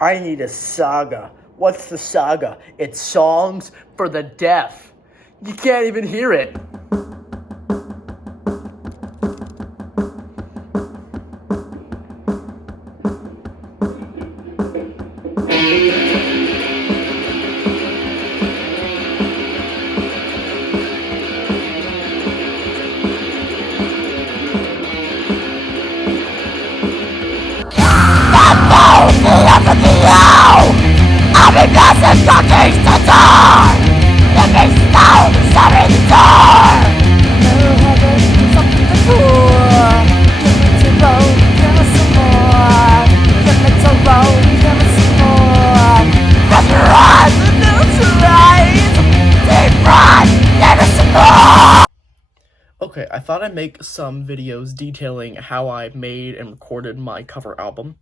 I need a saga. What's the saga? It's songs for the deaf. You can't even hear it. Okay, I thought I'd make some videos detailing how I made and recorded my cover album.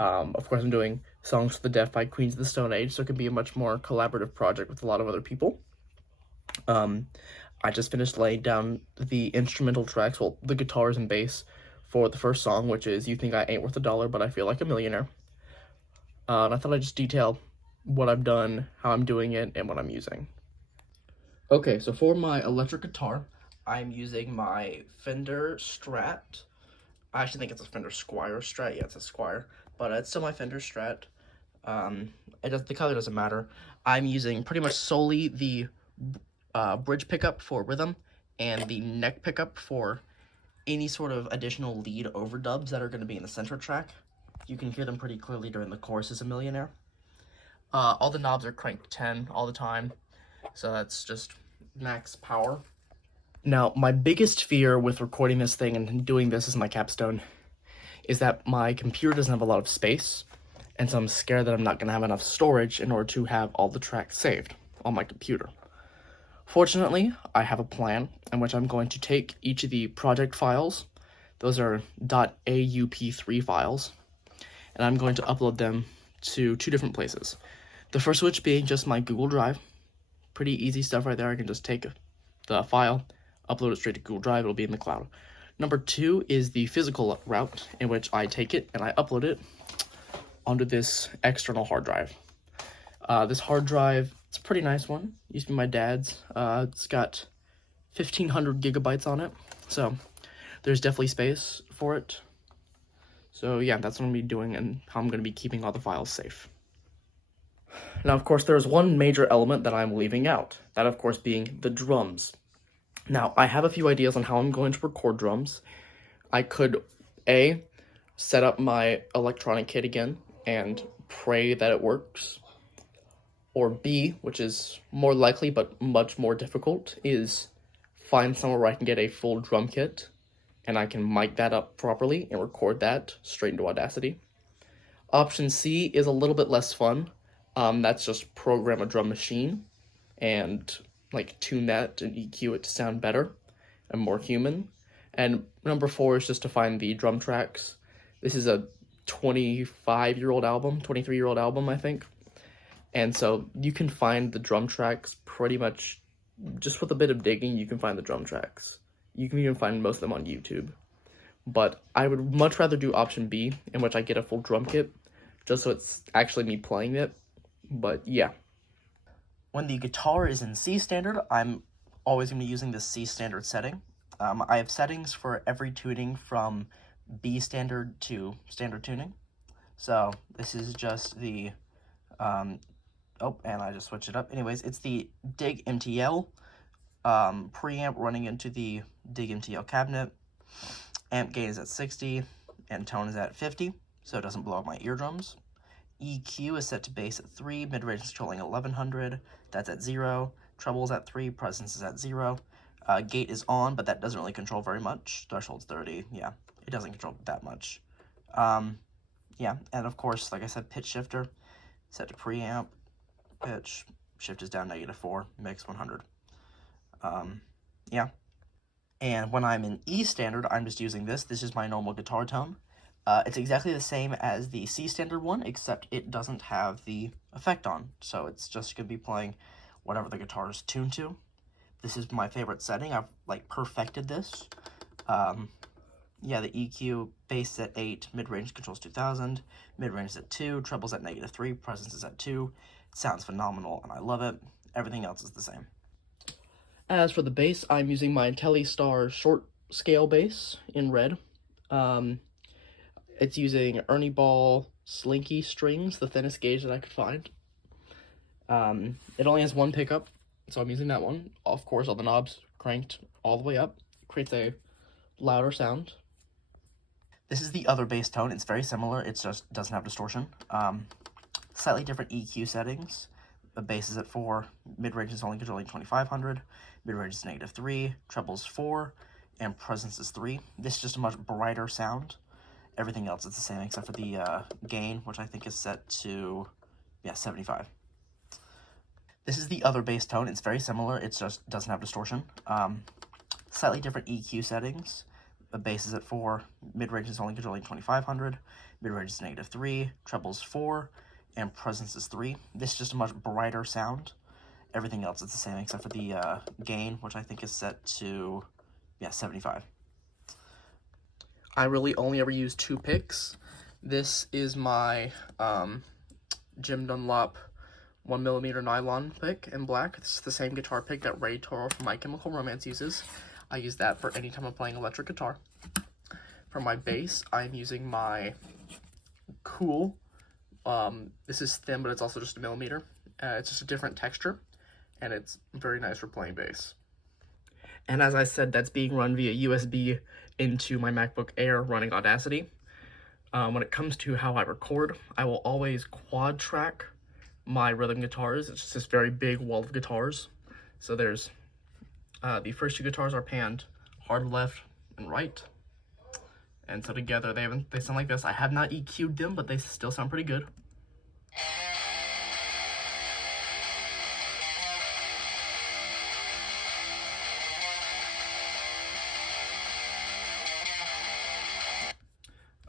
Of course, I'm doing Songs for the Deaf by Queens of the Stone Age, so it can be a much more collaborative project with a lot of other people. I just finished laying down the instrumental tracks, well, the guitars and bass, for the first song, which is You Think I Ain't Worth a Dollar, But I Feel Like a Millionaire. And I thought I'd just detail what I've done, how I'm doing it, and what I'm using. Okay, so for my electric guitar, I'm using my Fender Strat. I actually think it's a Fender Squire Strat. Yeah, it's a Squire, but it's still my Fender Strat. The color doesn't matter. I'm using pretty much solely the bridge pickup for rhythm and the neck pickup for any sort of additional lead overdubs that are going to be in the center track. You can hear them pretty clearly during the chorus as a millionaire. All the knobs are cranked 10 all the time, so that's just max power. Now, my biggest fear with recording this thing and doing this as my capstone is that my computer doesn't have a lot of space, and so I'm scared that I'm not going to have enough storage in order to have all the tracks saved on my computer. Fortunately, I have a plan in which I'm going to take each of the project files, those are .aup3 files, and I'm going to upload them to two different places. The first of which being just my Google Drive. Pretty easy stuff right there. I can just take the file, upload it straight to Google Drive, it'll be in the cloud. Number two is the physical route in which I take it and I upload it onto this external hard drive. This hard drive, it's a pretty nice one. It used to be my dad's. It's got 1,500 gigabytes on it, so there's definitely space for it. So yeah, that's what I'm going to be doing and how I'm going to be keeping all the files safe. Now, of course, there's one major element that I'm leaving out, that of course being the drums. Now, I have a few ideas on how I'm going to record drums. I could, A, set up my electronic kit again and pray that it works. Or B, which is more likely but much more difficult, is find somewhere where I can get a full drum kit and I can mic that up properly and record that straight into Audacity. Option C is a little bit less fun. That's just program a drum machine and like tune that and EQ it to sound better and more human. And number 4 is just to find the drum tracks. This is a 25-year-old album, 23-year-old album, I think. And so you can find the drum tracks pretty much just with a bit of digging. You can find the drum tracks. You can even find most of them on YouTube. But I would much rather do option B, in which I get a full drum kit, just so it's actually me playing it. But yeah. When the guitar is in C standard, I'm always going to be using the C standard setting. I have settings for every tuning from B standard to standard tuning. So this is just the, and I just switched it up. Anyways, it's the Dig MTL preamp running into the Dig MTL cabinet. Amp gain is at 60 and tone is at 50, so it doesn't blow up my eardrums. EQ is set to bass at 3, mid-range is controlling 1100, that's at 0, treble is at 3, presence is at 0, gate is on, but that doesn't really control very much, threshold's 30, yeah, it doesn't control that much. Yeah, and of course, like I said, pitch shifter, set to preamp, pitch, shift is down -4, mix 100. Yeah, and when I'm in E standard, I'm just using this is my normal guitar tone. It's exactly the same as the C standard one, except it doesn't have the effect on, so it's just going to be playing whatever the guitar is tuned to. This is my favorite setting. I've, like, perfected this. Yeah, the EQ, bass at 8, mid-range controls 2000, mid-range is at 2, trebles at -3, presence is at 2. It sounds phenomenal, and I love it. Everything else is the same. As for the bass, I'm using my IntelliStar short scale bass in red. Um, it's using Ernie Ball Slinky strings, the thinnest gauge that I could find. It only has one pickup, so I'm using that one. Of course, all the knobs cranked all the way up. Creates a louder sound. This is the other bass tone. It's very similar. It just doesn't have distortion. Slightly different EQ settings. The bass is at 4. Mid-range is only controlling 2500. Mid-range is -3. Trebles 4. And presence is 3. This is just a much brighter sound. Everything else is the same except for the gain, which I think is set to, 75. This is the other bass tone. It's very similar. It just doesn't have distortion. Slightly different EQ settings. The bass is at 4. Mid-range is only controlling 2500. Mid-range is -3. Trebles 4. And presence is 3. This is just a much brighter sound. Everything else is the same except for the gain, which I think is set to, 75. I really only ever use 2 picks. This is my Jim Dunlop 1mm nylon pick in black. This is the same guitar pick that Ray Toro from My Chemical Romance uses. I use that for any time I'm playing electric guitar. For my bass, I'm using my Cool. This is thin, but it's also just a millimeter. It's just a different texture, and it's very nice for playing bass. And as I said, that's being run via USB into my MacBook Air running Audacity. When it comes to how I record, I will always quad track my rhythm guitars. It's just this very big wall of guitars. So there's the first 2 guitars are panned hard left and right. And so together they sound like this. I have not EQ'd them, but they still sound pretty good.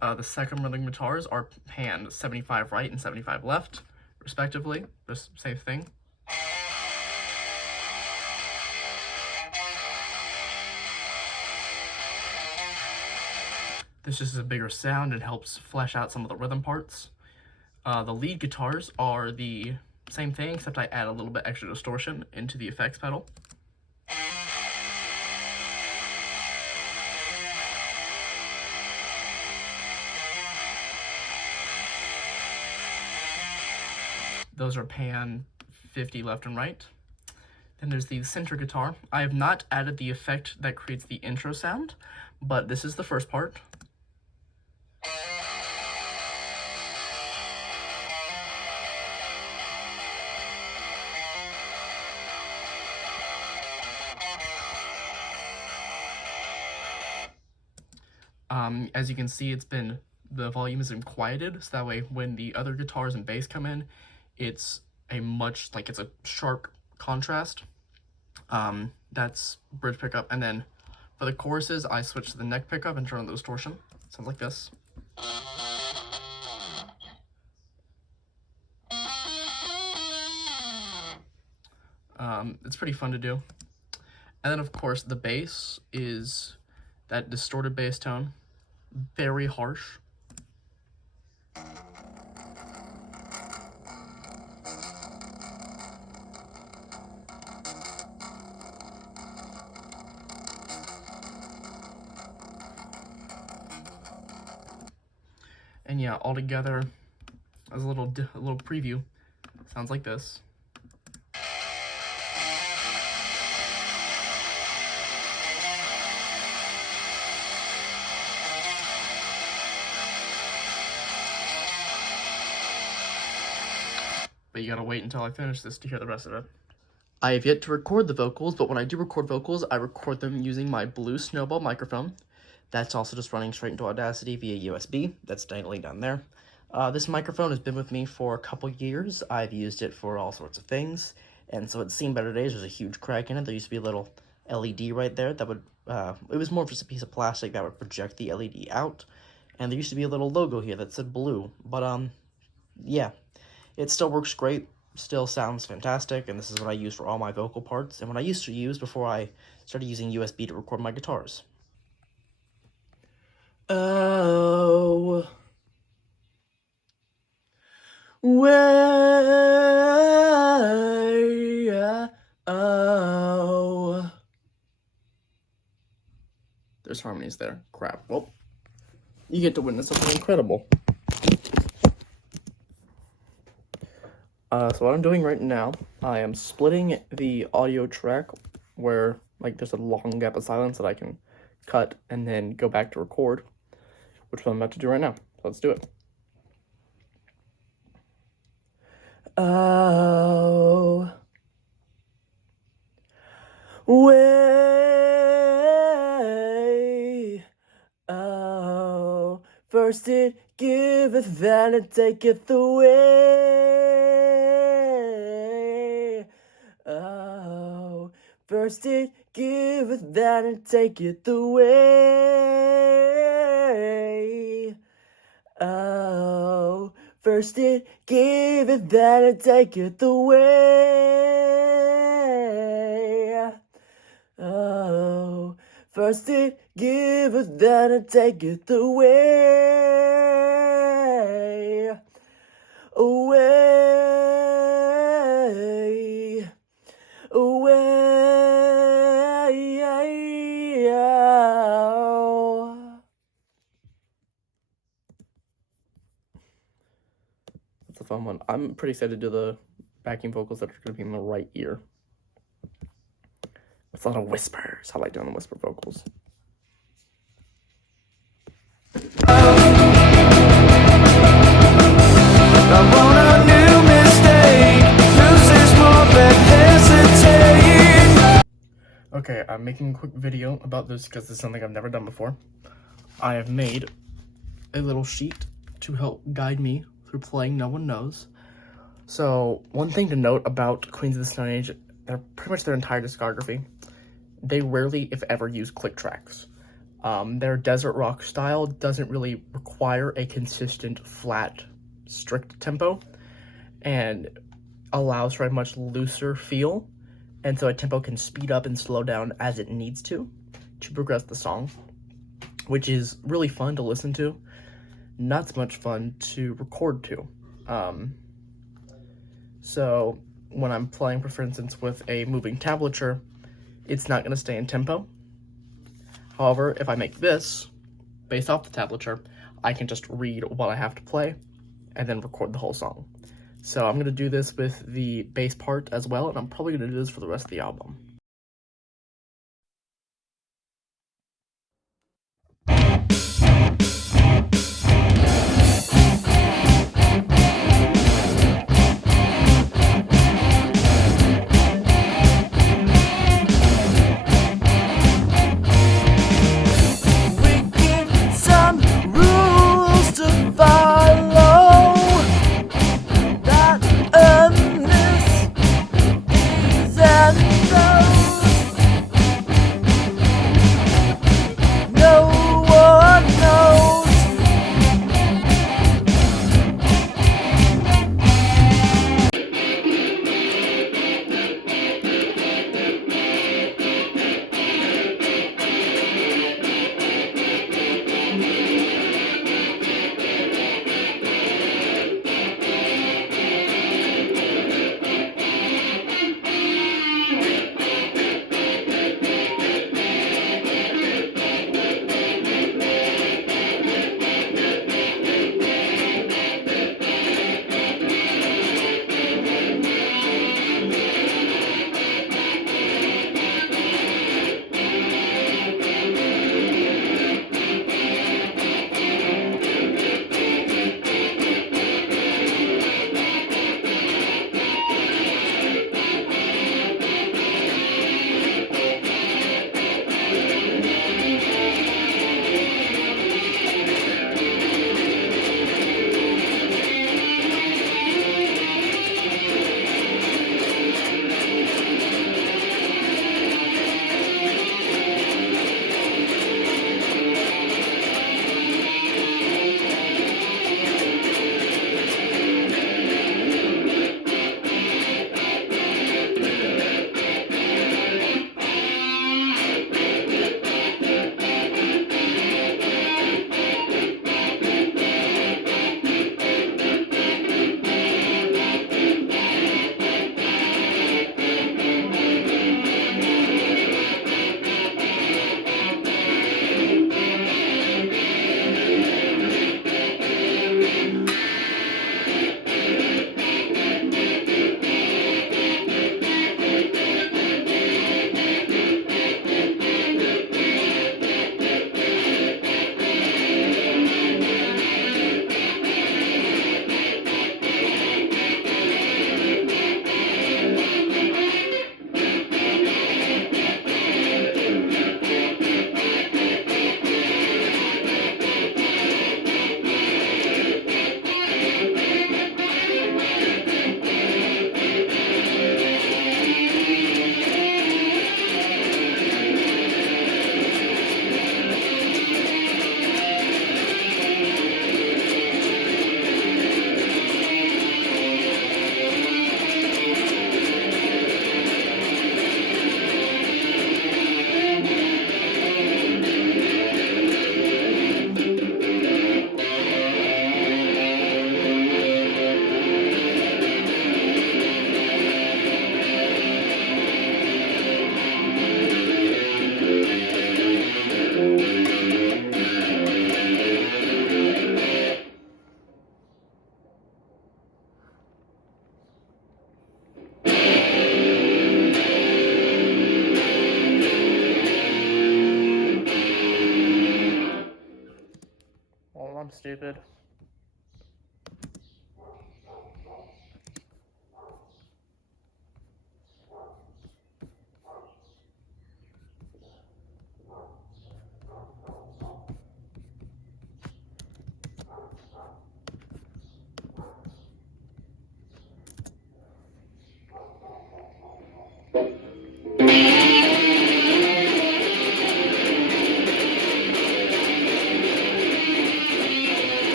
The second rhythm guitars are panned 75 right and 75 left, respectively. Just same thing. This just is a bigger sound and helps flesh out some of the rhythm parts. The lead guitars are the same thing, except I add a little bit extra distortion into the effects pedal. Those are pan 50 left and right. Then there's the center guitar. I have not added the effect that creates the intro sound, but this is the first part. As you can see, the volume is quieted, so that way when the other guitars and bass come in, it's it's a sharp contrast. That's bridge pickup, and then for the choruses, I switch to the neck pickup and turn on the distortion. Sounds like this. It's pretty fun to do. And then of course the bass is that distorted bass tone, very harsh. And yeah, all together, as a little preview, sounds like this. But you gotta wait until I finish this to hear the rest of it. I have yet to record the vocals, but when I do record vocals, I record them using my Blue Snowball microphone. That's also just running straight into Audacity via USB. That's dangling down there. This microphone has been with me for a couple years. I've used it for all sorts of things, and so it's seen better days. There's a huge crack in it. There used to be a little LED right there that would, it was more of just a piece of plastic that would project the LED out, and there used to be a little logo here that said blue, but yeah, it still works great, still sounds fantastic, and this is what I use for all my vocal parts, and what I used to use before I started using USB to record my guitars. Oh, way, oh. There's harmonies there. Crap. Well, you get to witness something incredible. So what I'm doing right now, I am splitting the audio track where, like, there's a long gap of silence that I can cut and then go back to record, which I'm about to do right now. So let's do it. Oh, way, oh, first it giveth, then it taketh away. Oh, first it giveth, then it taketh away. Oh, first it giveth, then it taketh away. Oh, first it giveth, then it taketh away. Away, away, oh. That's a fun one. I'm pretty excited to do the backing vocals that are going to be in the right ear. It's a lot of whispers. I like doing the whisper vocals. Okay, I'm making a quick video about this because this is something I've never done before. I have made a little sheet to help guide me through playing No One Knows. So, one thing to note about Queens of the Stone Age, they're pretty much their entire discography. They rarely, if ever, use click tracks. Their desert rock style doesn't really require a consistent, flat, strict tempo, and allows for a much looser feel, and so a tempo can speed up and slow down as it needs to progress the song, which is really fun to listen to, not so much fun to record to. So when I'm playing, for instance, with a moving tablature, it's not going to stay in tempo. However, if I make this, based off the tablature, I can just read what I have to play and then record the whole song. So I'm going to do this with the bass part as well, and I'm probably going to do this for the rest of the album. That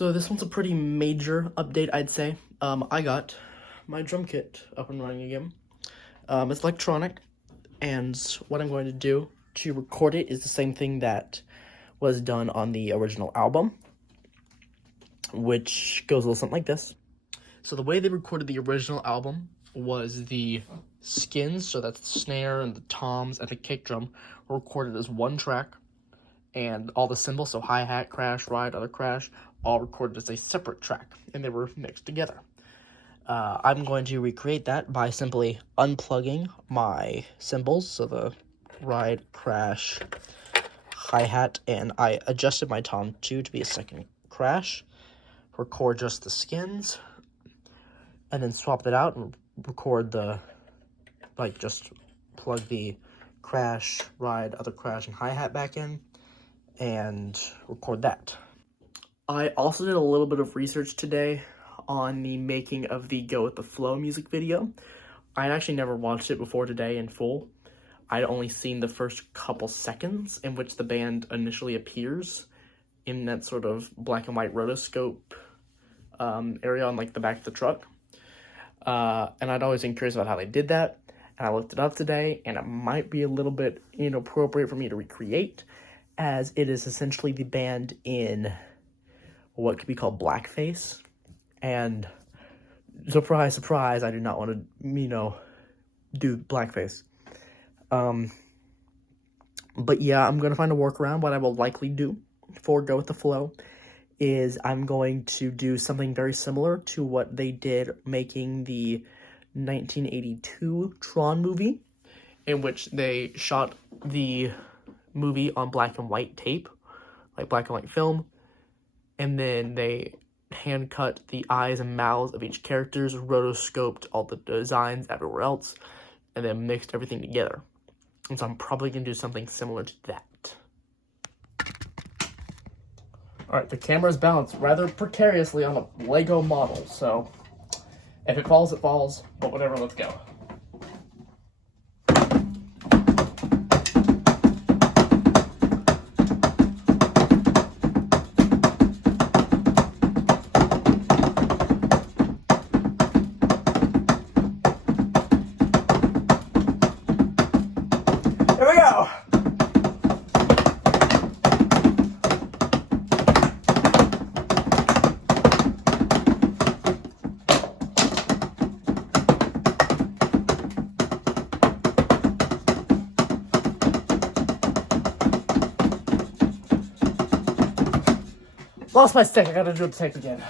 So this one's a pretty major update, I'd say. I got my drum kit up and running again. It's electronic, and what I'm going to do to record it is the same thing that was done on the original album, which goes a little something like this. So the way they recorded the original album was the skins, so that's the snare and the toms and the kick drum, were recorded as one track, and all the cymbals, so hi-hat, crash, ride, other crash, all recorded as a separate track, and they were mixed together. I'm going to recreate that by simply unplugging my cymbals, so the ride, crash, hi-hat, and I adjusted my tom 2 to be a second crash, record just the skins, and then swap that out and record the, just plug the crash, ride, other crash, and hi-hat back in, and record that. I also did a little bit of research today on the making of the Go With The Flow music video. I'd actually never watched it before today in full. I'd only seen the first couple seconds in which the band initially appears in that sort of black and white rotoscope area on the back of the truck. And I'd always been curious about how they did that. And I looked it up today, and it might be a little bit inappropriate for me to recreate, as it is essentially the band in what could be called blackface. And surprise, surprise, I do not want to, do blackface. But yeah, I'm going to find a workaround. What I will likely do for Go With The Flow is I'm going to do something very similar to what they did making the 1982 Tron movie, in which they shot the movie on black and white tape, like black and white film, and then they hand cut the eyes and mouths of each characters, rotoscoped all the designs everywhere else, and then mixed everything together. And so I'm probably going to do something similar to that. Alright, the camera is balanced rather precariously on a Lego model, so if it falls, it falls, but whatever, let's go. Here we go! Lost my stick, I gotta do the tape again.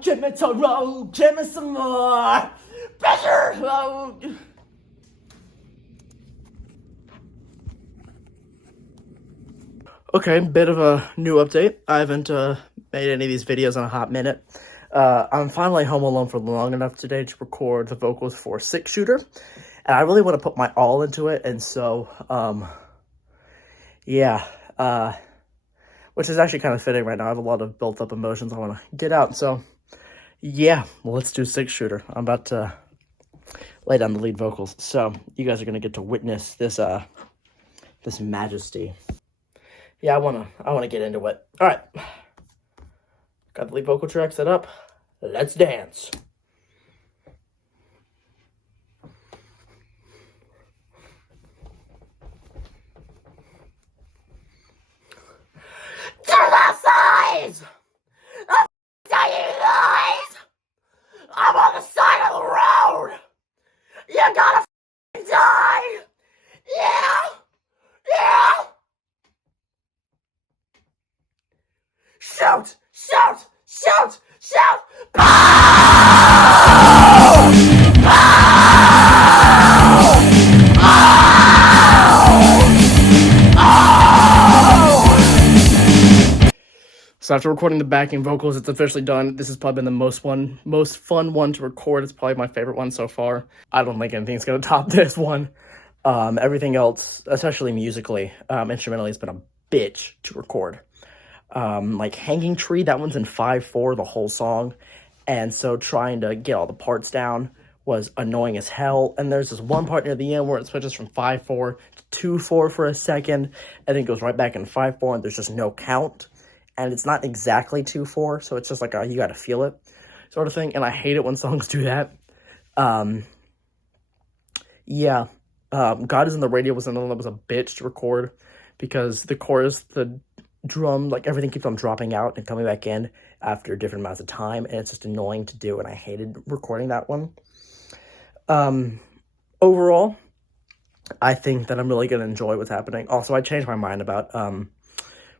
Give me to roll, give me some more. Pressure. Oh. Okay, bit of a new update. I haven't made any of these videos in a hot minute. I'm finally home alone for long enough today to record the vocals for Six Shooter. And I really want to put my all into it. And so, yeah, which is actually kind of fitting right now. I have a lot of built up emotions I want to get out. So, yeah, let's do Six Shooter. I'm about to lay down the lead vocals. So, you guys are going to get to witness this, this majesty. Yeah, I wanna get into it. All right, got the lead vocal track set up. Let's dance. To the size of dying lies. I'm on the side of the road. You gotta die. Yeah, yeah. Shout, shout, shout, shout. So after recording the backing vocals, it's officially done. This has probably been the most fun one to record. It's probably my favorite one so far. I don't think anything's gonna top this one. Everything else, especially musically, instrumentally, has been a bitch to record. Like Hanging Tree, that one's in 5/4 the whole song, and so trying to get all the parts down was annoying as hell. And there's this one part near the end where it switches from 5/4 to 2/4 for a second, and then it goes right back in 5/4, and there's just no count. And it's not exactly 2/4, so it's just like you gotta feel it sort of thing. And I hate it when songs do that. Yeah. God is in the Radio was another one that was a bitch to record because the chorus, the drum, like everything keeps on dropping out and coming back in after different amounts of time, and it's just annoying to do, and I hated recording that one. Overall, I think that I'm really gonna enjoy what's happening. Also, I changed my mind about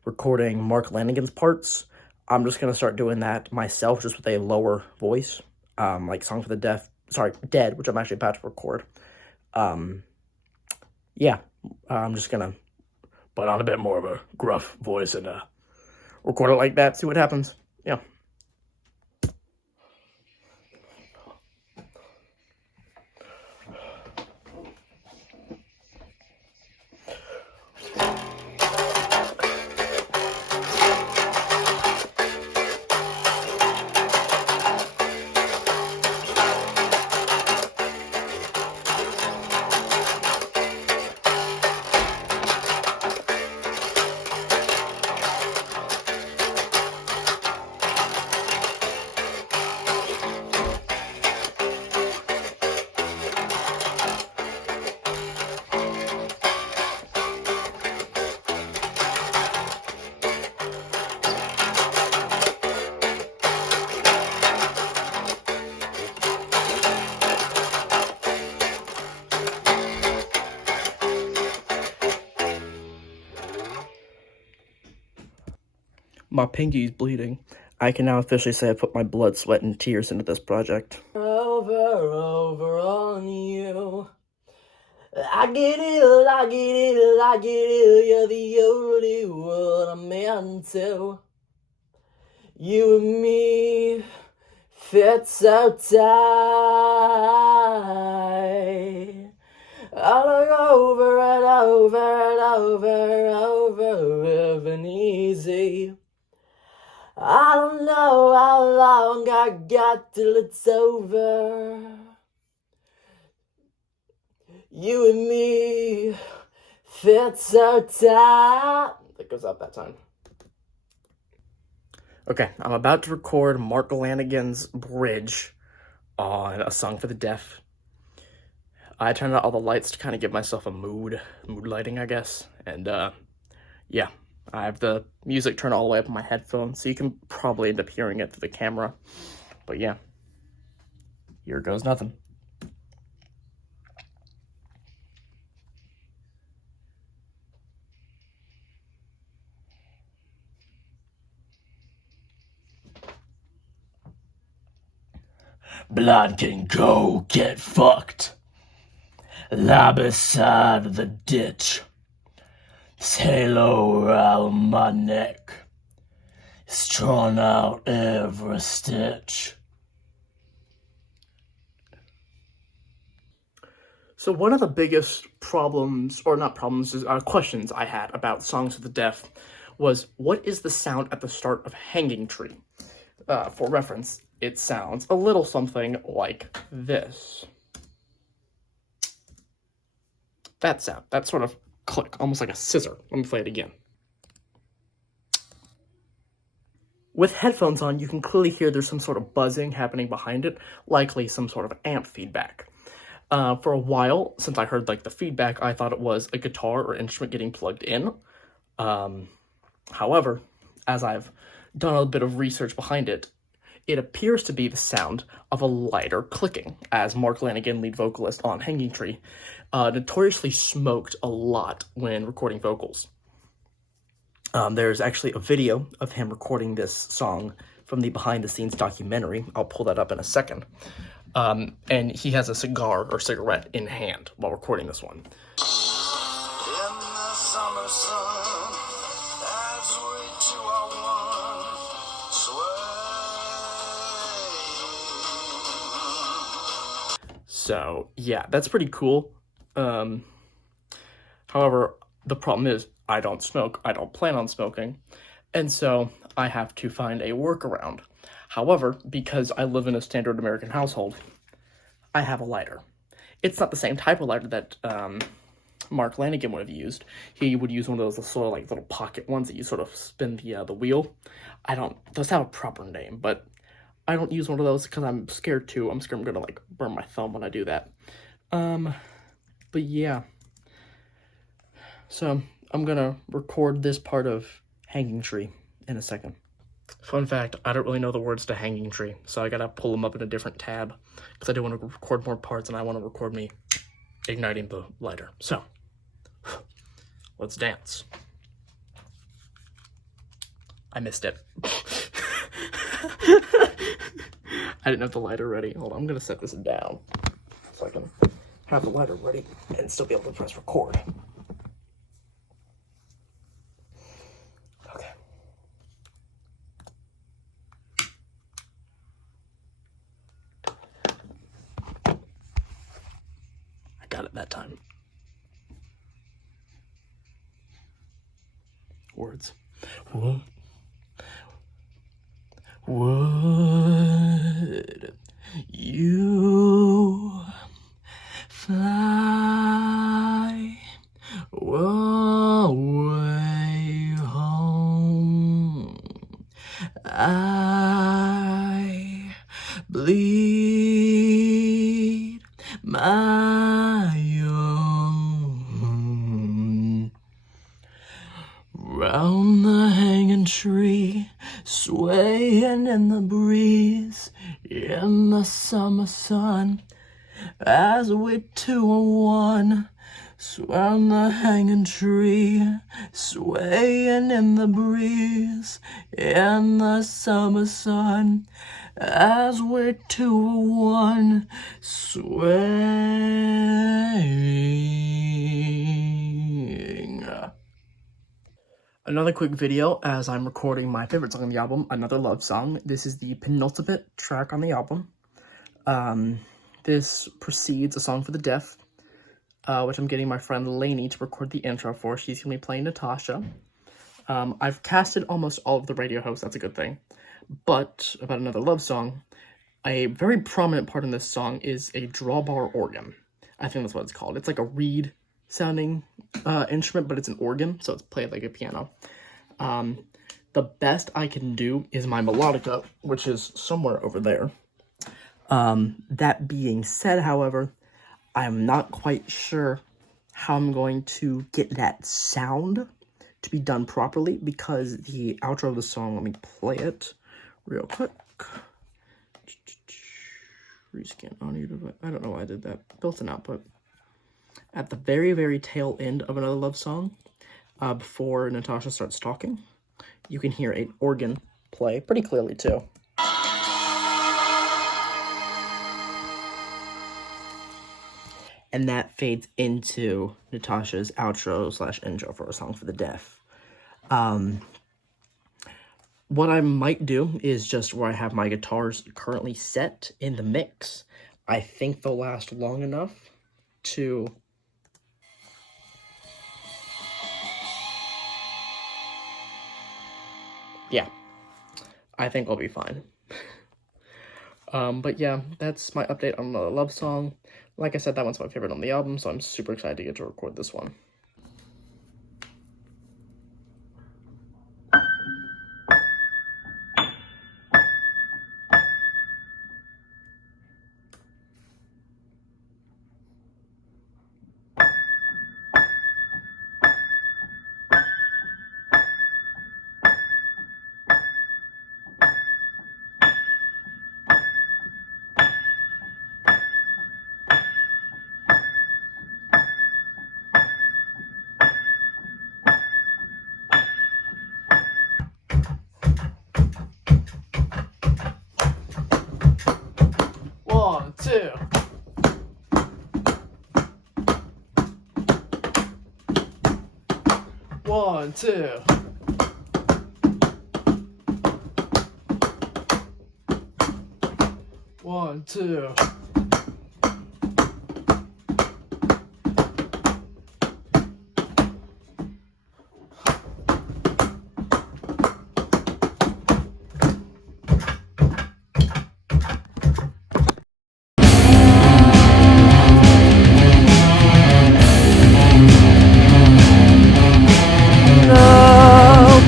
recording Mark Lanigan's parts. I'm just gonna start doing that myself, just with a lower voice, like Song for the Dead, which I'm actually about to record. Yeah, I'm just gonna put on a bit more of a gruff voice and record it like that, see what happens. Yeah. My pinky's bleeding. I can now officially say I put my blood, sweat, and tears into this project. Over on you. I get it, I get it, I get it. You're the only one I'm meant to. You and me fit so tight. I look over and over and over and easy. I don't know how long I got till it's over. You and me fit so tight. That goes up that time. Okay, I'm about to record Mark Lanigan's bridge on A Song for the Deaf. I turned out all the lights to kind of give myself a mood lighting, I guess. And yeah, I have the music turned all the way up on my headphones, so you can probably end up hearing it through the camera. But yeah, here goes nothing. Blood can go get fucked. Lie beside the ditch. This halo around my neck. It's drawn out every stitch. So one of the biggest problems, or not problems, questions I had about Songs of the Deaf was, what is the sound at the start of Hanging Tree? For reference, it sounds a little something like this. That sound, that sort of click, almost like a scissor. Let me play it again. With headphones on, you can clearly hear there's some sort of buzzing happening behind it, likely some sort of amp feedback. For a while, since I heard like the feedback, I thought it was a guitar or instrument getting plugged in. However, as I've done a bit of research behind it, it appears to be the sound of a lighter clicking, as Mark Lanegan, lead vocalist on Hanging Tree, notoriously smoked a lot when recording vocals. There's actually a video of him recording this song from the behind-the-scenes documentary. I'll pull that up in a second. And he has a cigar or cigarette in hand while recording this one. In the summer sun, as we two are one, sway. So, yeah, that's pretty cool. However, the problem is, I don't smoke. I don't plan on smoking. And so I have to find a workaround. However, because I live in a standard American household, I have a lighter. It's not the same type of lighter that Mark Lanegan would have used. He would use one of those sort of like little pocket ones that you sort of spin the wheel. Those have a proper name, but I don't use one of those because I'm scared too. I'm scared I'm gonna like burn my thumb when I do that. But yeah. So I'm gonna record this part of Hanging Tree in a second. Fun fact, I don't really know the words to Hanging Tree, so I gotta pull them up in a different tab, because I do want to record more parts, and I want to record me igniting the lighter. So, let's dance. I missed it. I didn't have the lighter ready. Hold on, I'm gonna set this down, so I can have the lighter ready, and still be able to press record. Got it that time. Words. What? Would you fly away home? I bleed my own round the hanging tree, swaying in the breeze, in the summer sun, as we two are one. Round the hanging tree, swaying in the breeze, in the summer sun, as we two are one, swaying. Another quick video as I'm recording my favorite song on the album, Another Love Song. This is the penultimate track on the album. This precedes A Song for the Deaf, which I'm getting my friend Lainey to record the intro for. She's going to be playing Natasha. I've casted almost all of the radio hosts, that's a good thing. But about Another Love Song, a very prominent part in this song is a drawbar organ. I think that's what it's called. It's like a reed sounding instrument, but it's an organ, so it's played like a piano. The best I can do is my melodica, which is somewhere over there. That being said, however, I'm not quite sure how I'm going to get that sound to be done properly, because the outro of the song, let me play it real quick. Rescan audio device. I don't know why I did that. Built-in output. At the very, very tail end of Another Love Song, before Natasha starts talking, you can hear an organ play pretty clearly too. and that fades into Natasha's outro slash intro for A Song for the Deaf. What I might do is just where I have my guitars currently set in the mix. I think they'll last long enough to... Yeah, I think I'll be fine. But yeah, that's my update on the Love Song. Like I said, that one's my favorite on the album, so I'm super excited to get to record this one. One, two. One, two. One, two.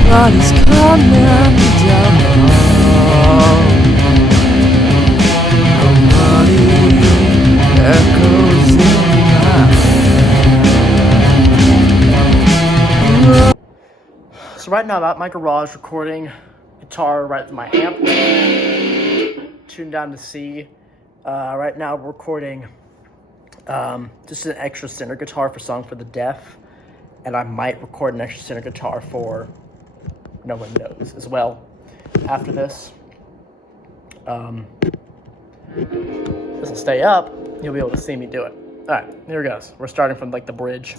Nobody's coming down the hall. Nobody echoes in my head. So right now I'm at my garage recording guitar right to my amp, tuned down to C. Right now we're recording just an extra center guitar for Song for the Deaf, and I might record an extra center guitar for No One Knows as well after this. This will stay up, you'll be able to see me do it. Alright, here it goes. We're starting from like the bridge.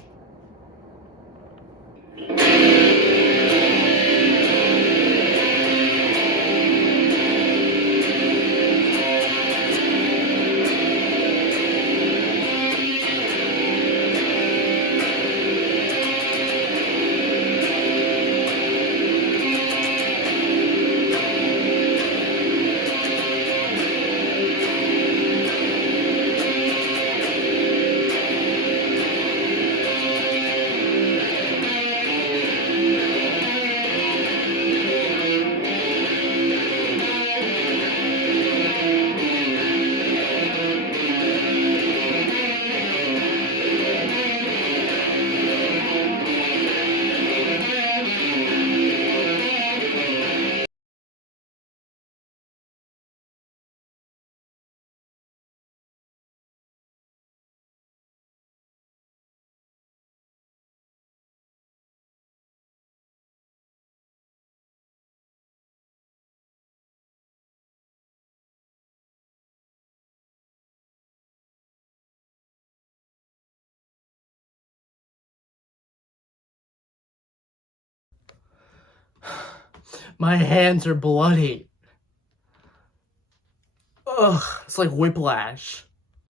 My hands are bloody. Ugh, it's like whiplash.